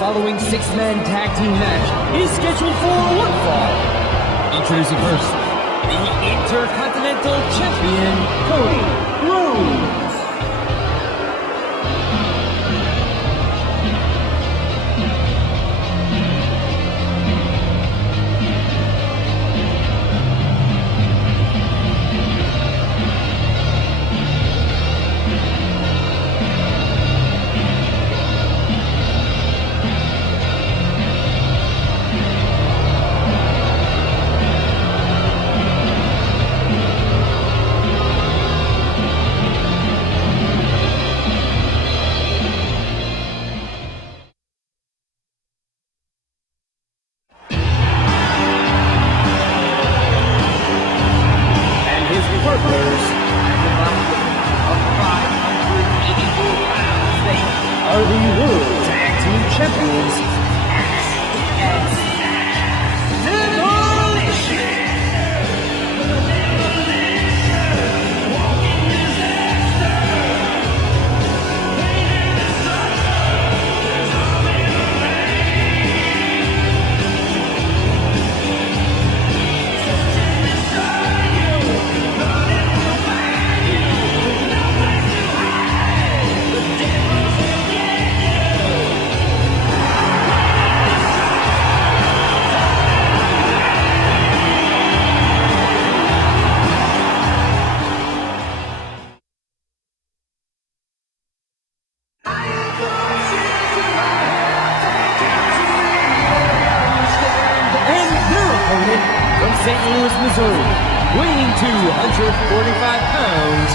following six-man tag team match is scheduled for one fall. Introducing first, the Intercontinental Champion, Cody Rhodes. Are the World Tag Team Champions, Demolition! From St. Louis, Missouri, weighing 245 pounds,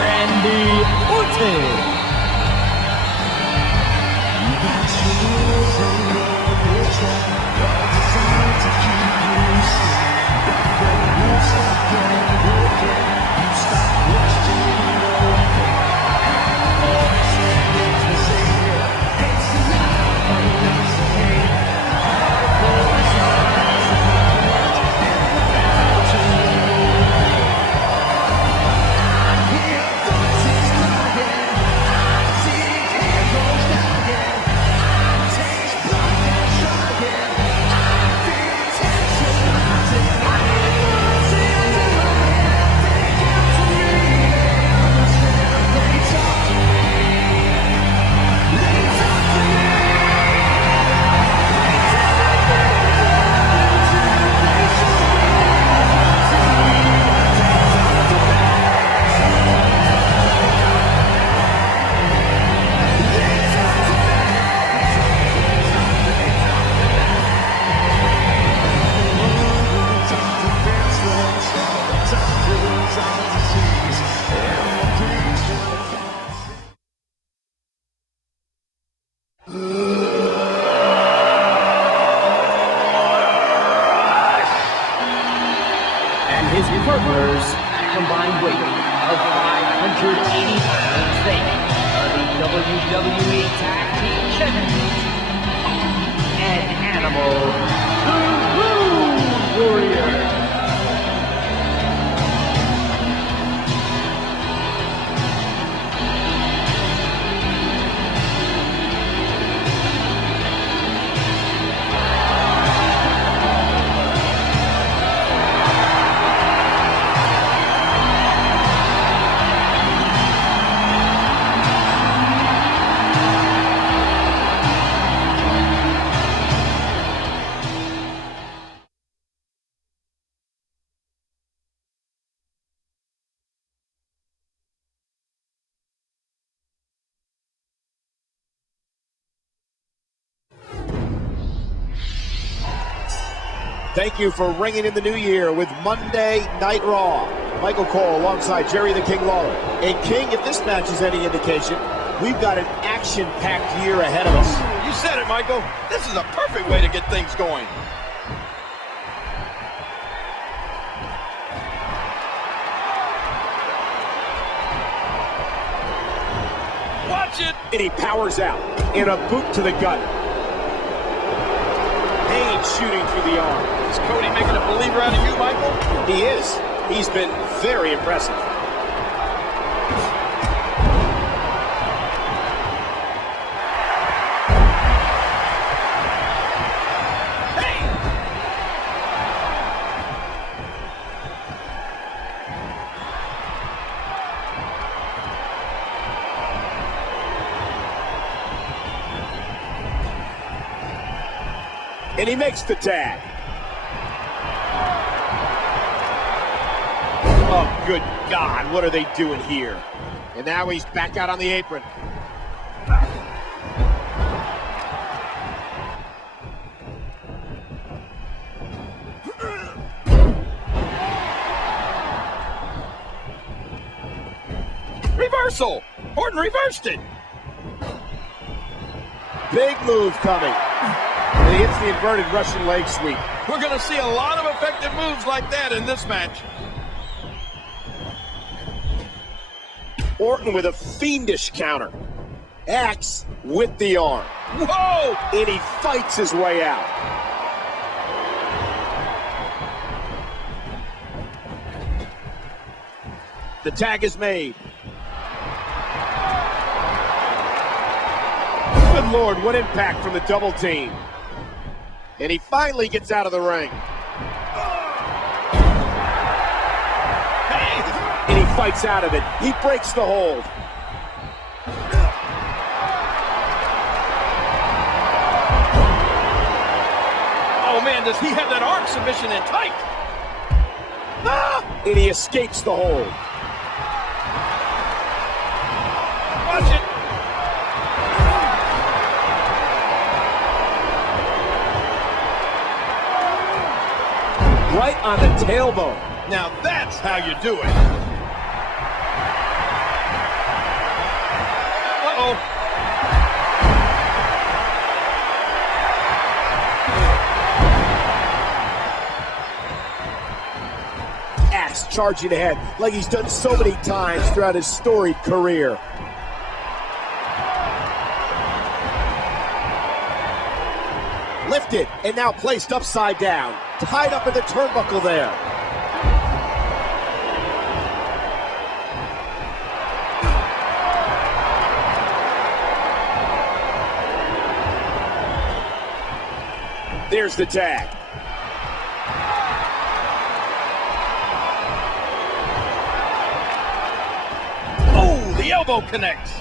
Randy Orton. His partners, combined weight of 580 pounds, they are the WWE Tag Team Champions, and Animal, the Road Warrior. Thank you for ringing in the new year with Monday Night Raw. Michael Cole alongside Jerry the King Lawler. And King, if this match is any indication, we've got an action-packed year ahead of us. You said it, Michael. This is a perfect way to get things going. Watch it! And he powers out in a boot to the gut. Pain shooting through the arm. Is Cody making a believer out of you, Michael? He is. He's been very impressive. And he makes the tag. Oh, good God, what are they doing here? And now he's back out on the apron. Reversal! Orton reversed it! Big move coming. And he hits the inverted Russian leg sweep. We're going to see a lot of effective moves like that in this match. Orton with a fiendish counter. Axe with the arm. Whoa! And he fights his way out. The tag is made. Good Lord, what impact from the double team. And he finally gets out of the ring. And he fights out of it. He breaks the hold. Oh man, does he have that arm submission in tight? And he escapes the hold. Watch it. Right on the tailbone. Now that's how you do it. Uh-oh. Axe charging ahead like he's done so many times throughout his storied career. Lifted and now placed upside down. Tied up in the turnbuckle there. There's the tag. Oh, the elbow connects.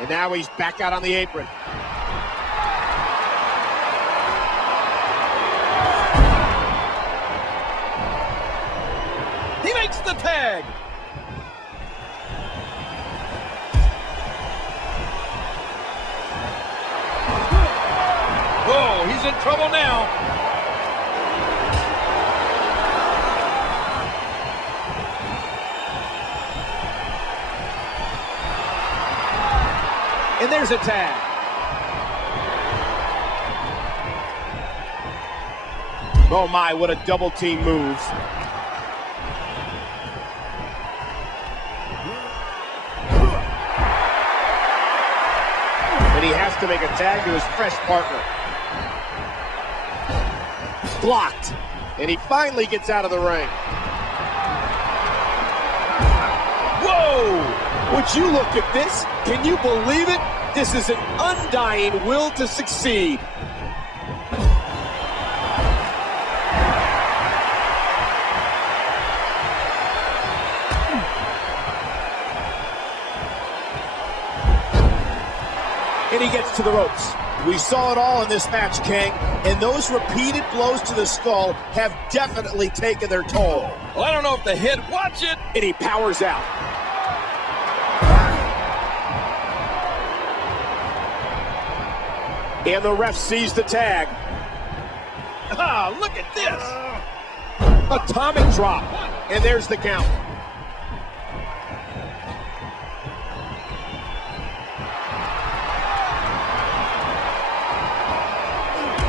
And now he's back out on the apron. He makes the tag. Whoa, he's in trouble now. And there's a tag. Oh my, what a double team move. And he has to make a tag to his fresh partner. Blocked. And he finally gets out of the ring. Whoa! Would you look at this? Can you believe it? This is an undying will to succeed. And he gets to the ropes. We saw it all in this match, King, and those repeated blows to the skull have definitely taken their toll. Well, I don't know if the head, watch it. And he powers out. And the ref sees the tag. Ah, look at this. Atomic drop. And there's the count.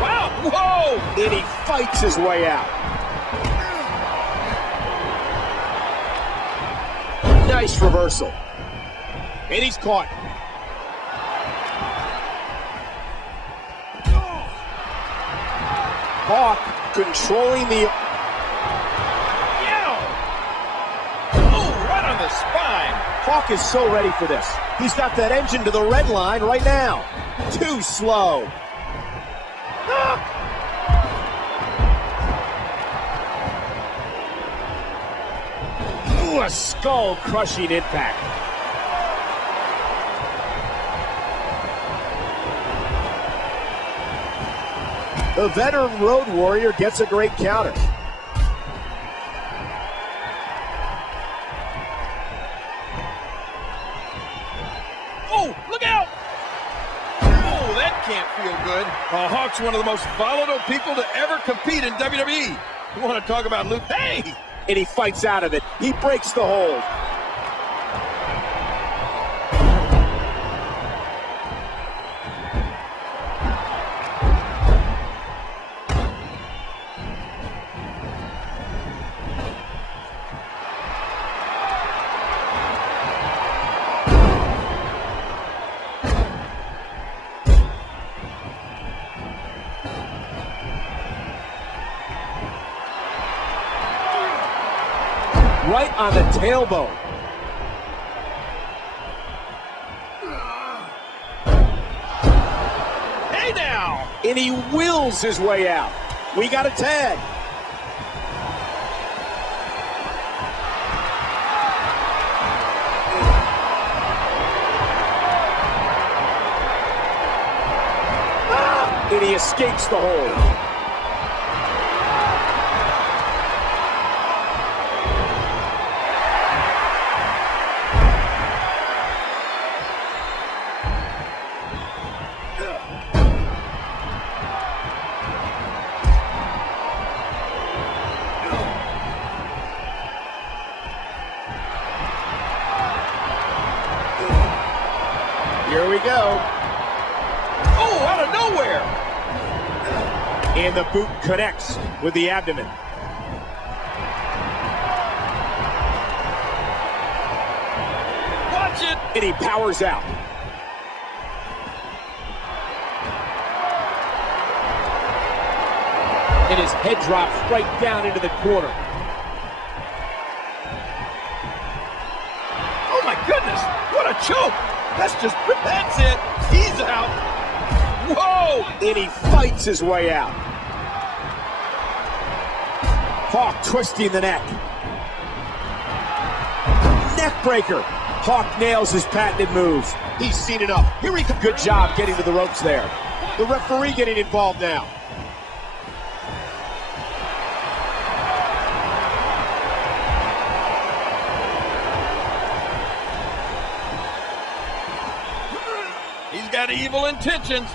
Wow, whoa. And he fights his way out. Nice reversal. And he's caught. Hawk controlling the... Yeah. Oh, right on the spine. Hawk is so ready for this. He's got that engine to the red line right now. Too slow. Ooh, a skull-crushing impact. The veteran Road Warrior gets a great counter. Oh, look out! Oh, that can't feel good. Hawk's one of the most volatile people to ever compete in WWE. You want to talk about Luke? Hey! And he fights out of it. He breaks the hold. Right on the tailbone. Hey now! And he wills his way out. We got a tag. And he escapes the hold. Here we go. Oh, out of nowhere! And the boot connects with the abdomen. Watch it! And he powers out. And his head drops right down into the corner. Oh my goodness! What a choke! That's it! He's out! Whoa! And he fights his way out. Hawk twisting the neck. Neck breaker. Hawk nails his patented moves. He's seen enough. Here he comes. Good job getting to the ropes there. The referee getting involved now. He's got evil intentions.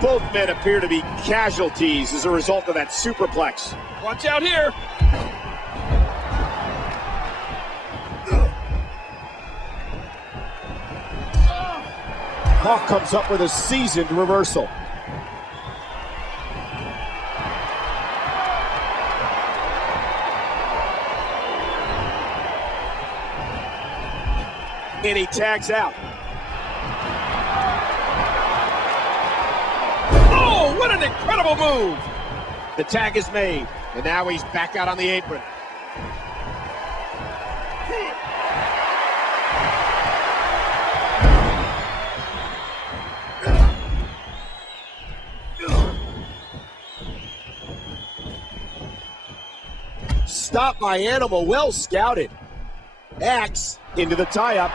Both men appear to be casualties as a result of that superplex. Watch out here. Hawk comes up with a seasoned reversal. And he tags out. Oh, what an incredible move! The tag is made, and now he's back out on the apron. Stop my animal, well scouted. Axe into the tie-up.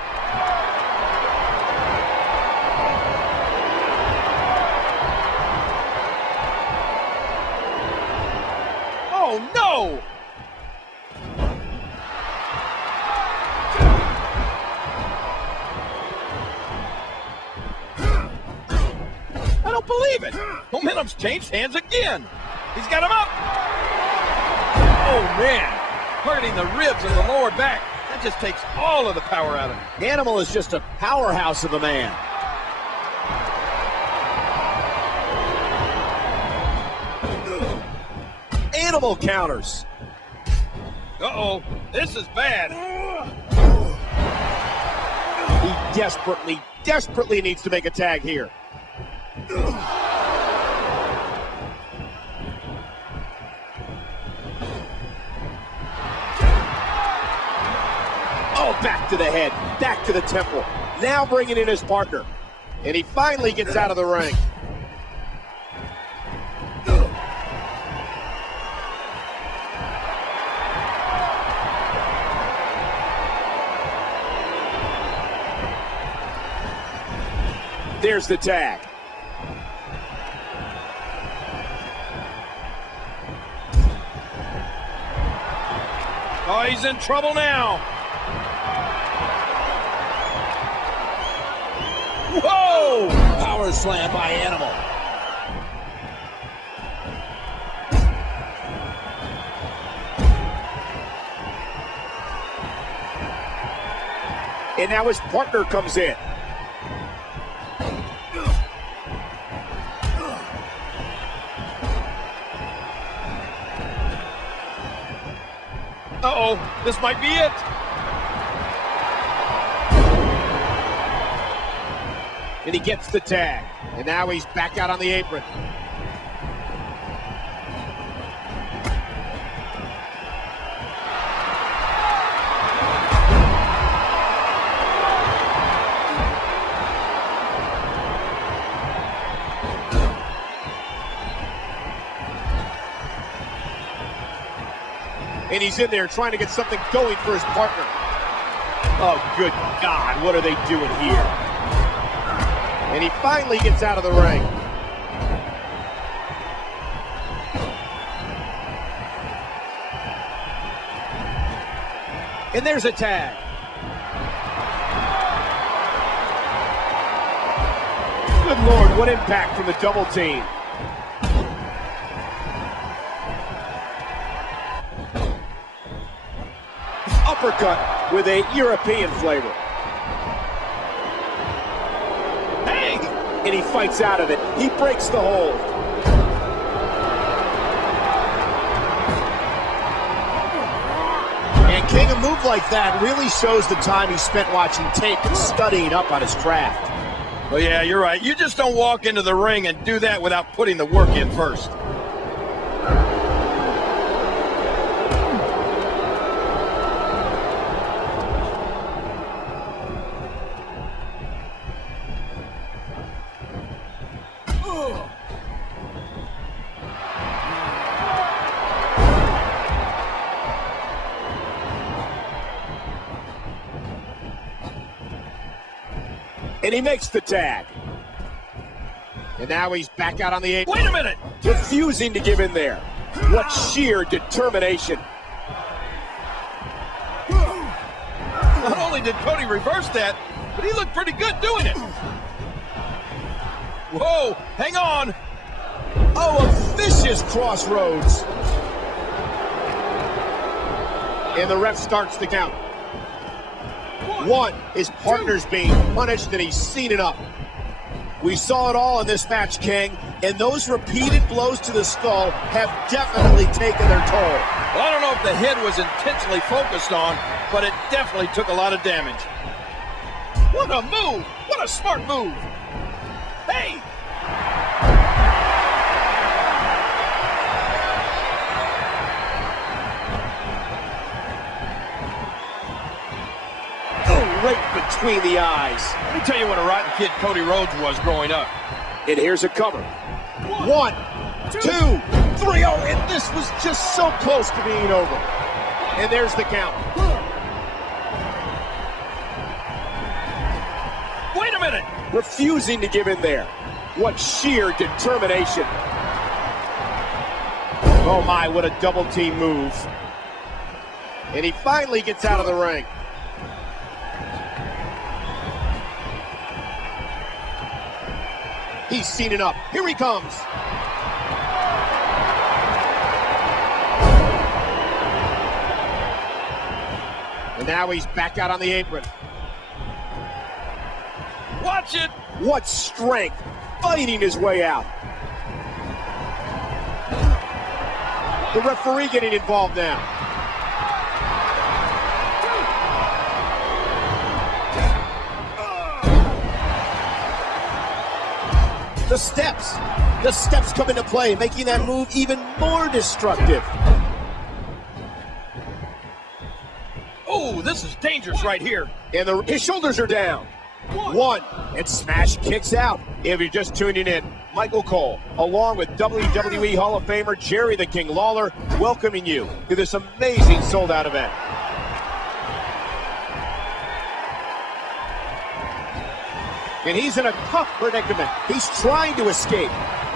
Oh no! I don't believe it! Momentum's changed hands again! He's got him up! Oh man! Targeting the ribs and the lower back. That just takes all of the power out of him. Animal is just a powerhouse of a man. Animal counters. Uh-oh, this is bad. He desperately needs to make a tag here. Oh, back to the head, back to the temple. Now bringing in his partner. And he finally gets out of the ring. There's the tag. Oh, he's in trouble now. Whoa! Power slam by Animal. And now his partner comes in. Uh-oh, this might be it. And he gets the tag. And now he's back out on the apron. And he's in there trying to get something going for his partner. Oh, good God, what are they doing here? And he finally gets out of the ring. And there's a tag. Good Lord, what impact from the double team. Uppercut with a European flavor. Hey! And he fights out of it. He breaks the hold. And King, a move like that really shows the time he spent watching tape and studying up on his craft. Oh, yeah, you're right. You just don't walk into the ring and do that without putting the work in first. And he makes the tag. And now he's back out on the apron. Wait a minute! Refusing to give in there. What sheer determination. Not only did Cody reverse that, but he looked pretty good doing it. Whoa, hang on. Oh, a vicious crossroads. And the ref starts the count. One, his partner's being punished and he's seen it up. We saw it all in this match, King, and those repeated blows to the skull have definitely taken their toll. Well, I don't know if the head was intentionally focused on, but it definitely took a lot of damage. What a move! What a smart move! Hey! Right between the eyes. Let me tell you what a rotten kid Cody Rhodes was growing up. And here's a cover. One, two, three. Oh, and this was just so close to being over. And there's the count. Wait a minute! Refusing to give in there. What sheer determination. Oh my, what a double team move. And he finally gets out of the ring. He's seen it up. Here he comes. And now he's back out on the apron. Watch it! What strength, fighting his way out. The referee getting involved now. The steps come into play, making that move even more destructive. Oh, this is dangerous right here. And his shoulders are down. One, and Smash kicks out. If you're just tuning in, Michael Cole, along with WWE Hall of Famer Jerry the King Lawler, welcoming you to this amazing sold-out event. And he's in a tough predicament. He's trying to escape.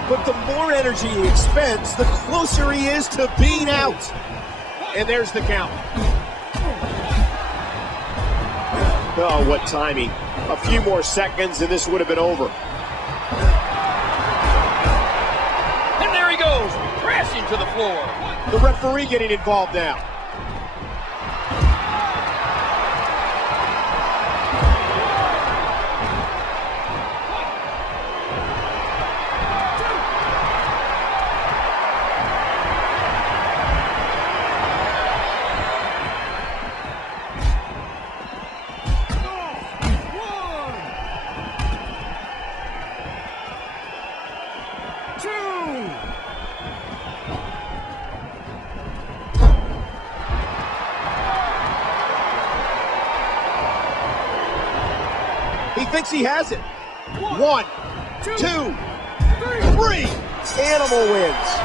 But the more energy he expends, the closer he is to being out. And there's the count. Oh, what timing. A few more seconds and this would have been over. And there he goes, crashing to the floor. The referee getting involved now. He thinks he has it. 1, 2, 3. Animal wins.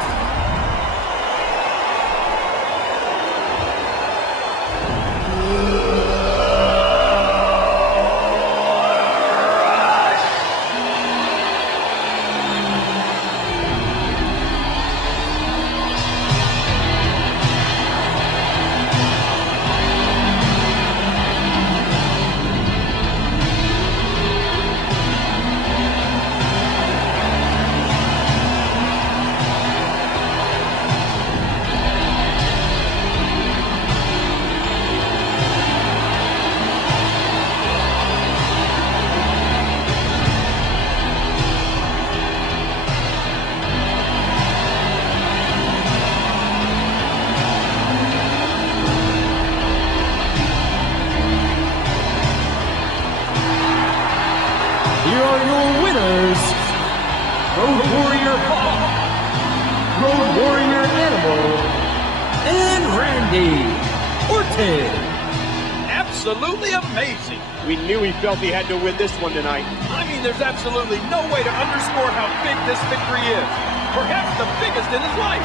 Here are your winners, Road Warrior Hawk, Road Warrior Animal, and Randy Orton. Absolutely amazing. We knew he felt he had to win this one tonight. I mean, there's absolutely no way to underscore how big this victory is. Perhaps the biggest in his life.